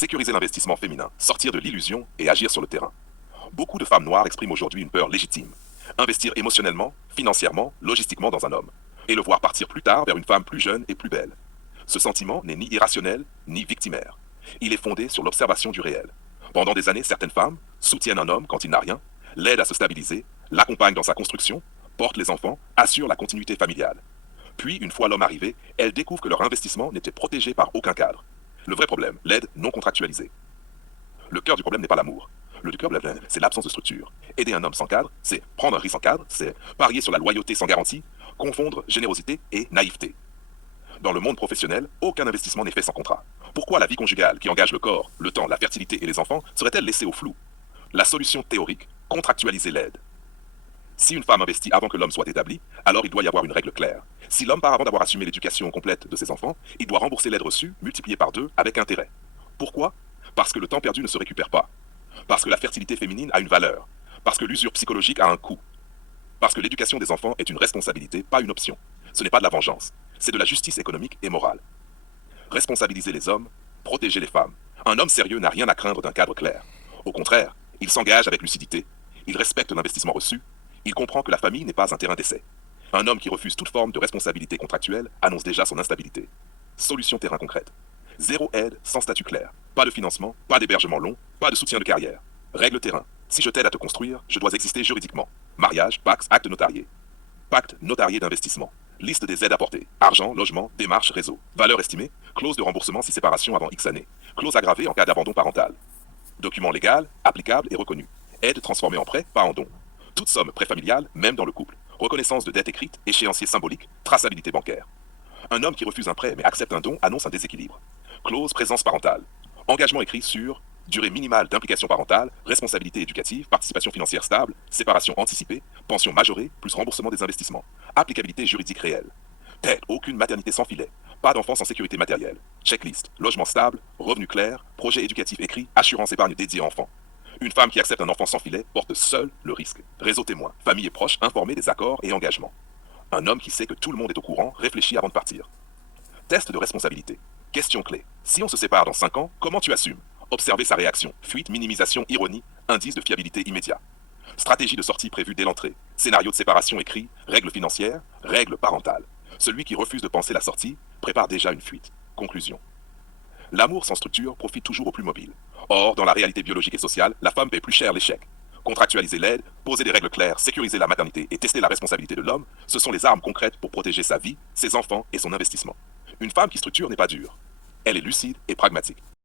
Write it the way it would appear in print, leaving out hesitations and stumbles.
Sécuriser l'investissement féminin, sortir de l'illusion et agir sur le terrain. Beaucoup de femmes noires expriment aujourd'hui une peur légitime. Investir émotionnellement, financièrement, logistiquement dans un homme. Et le voir partir plus tard vers une femme plus jeune et plus belle. Ce sentiment n'est ni irrationnel, ni victimaire. Il est fondé sur l'observation du réel. Pendant des années, certaines femmes soutiennent un homme quand il n'a rien, l'aident à se stabiliser, l'accompagnent dans sa construction, portent les enfants, assurent la continuité familiale. Puis, une fois l'homme arrivé, elles découvrent que leur investissement n'était protégé par aucun cadre. Le vrai problème, l'aide non contractualisée. Le cœur du problème n'est pas l'amour. Le cœur, c'est l'absence de structure. Aider un homme sans cadre, c'est prendre un risque sans cadre, c'est parier sur la loyauté sans garantie, confondre générosité et naïveté. Dans le monde professionnel, aucun investissement n'est fait sans contrat. Pourquoi la vie conjugale, qui engage le corps, le temps, la fertilité et les enfants, serait-elle laissée au flou? La solution théorique, contractualiser l'aide. Si une femme investit avant que l'homme soit établi, alors il doit y avoir une règle claire. Si l'homme part avant d'avoir assumé l'éducation complète de ses enfants, il doit rembourser l'aide reçue, multipliée par 2, avec intérêt. Pourquoi? Parce que le temps perdu ne se récupère pas. Parce que la fertilité féminine a une valeur. Parce que l'usure psychologique a un coût. Parce que l'éducation des enfants est une responsabilité, pas une option. Ce n'est pas de la vengeance, c'est de la justice économique et morale. Responsabiliser les hommes, protéger les femmes. Un homme sérieux n'a rien à craindre d'un cadre clair. Au contraire, il s'engage avec lucidité. Il respecte l'investissement reçu. Il comprend que la famille n'est pas un terrain d'essai. Un homme qui refuse toute forme de responsabilité contractuelle annonce déjà son instabilité. Solution terrain concrète. Zéro aide sans statut clair. Pas de financement, pas d'hébergement long, pas de soutien de carrière. Règle terrain. Si je t'aide à te construire, je dois exister juridiquement. Mariage, Pax, acte notarié. Pacte notarié d'investissement. Liste des aides apportées. Argent, logement, démarche, réseau. Valeur estimée. Clause de remboursement si séparation avant X années. Clause aggravée en cas d'abandon parental. Document légal, applicable et reconnu. Aide transformée en prêt, pas en don. Toute somme préfamiliale, même dans le couple. Reconnaissance de dette écrite, échéancier symbolique, traçabilité bancaire. Un homme qui refuse un prêt mais accepte un don annonce un déséquilibre. Clause présence parentale. Engagement écrit sur durée minimale d'implication parentale, responsabilité éducative, participation financière stable, séparation anticipée, pension majorée, plus remboursement des investissements. Applicabilité juridique réelle. Telle aucune maternité sans filet. Pas d'enfants sans sécurité matérielle. Checklist. Logement stable, revenu clair, projet éducatif écrit, assurance épargne dédiée enfants. Une femme qui accepte un enfant sans filet porte seule le risque. Réseau témoin, famille et proches informés des accords et engagements. Un homme qui sait que tout le monde est au courant réfléchit avant de partir. Test de responsabilité. Question clé. Si on se sépare dans 5 ans, comment tu assumes? Observer sa réaction. Fuite, minimisation, ironie, indice de fiabilité immédiat. Stratégie de sortie prévue dès l'entrée. Scénario de séparation écrit, règles financières, règles parentales. Celui qui refuse de penser la sortie prépare déjà une fuite. Conclusion. L'amour sans structure profite toujours aux plus mobiles. Or, dans la réalité biologique et sociale, la femme paie plus cher l'échec. Contractualiser l'aide, poser des règles claires, sécuriser la maternité et tester la responsabilité de l'homme, ce sont les armes concrètes pour protéger sa vie, ses enfants et son investissement. Une femme qui structure n'est pas dure. Elle est lucide et pragmatique.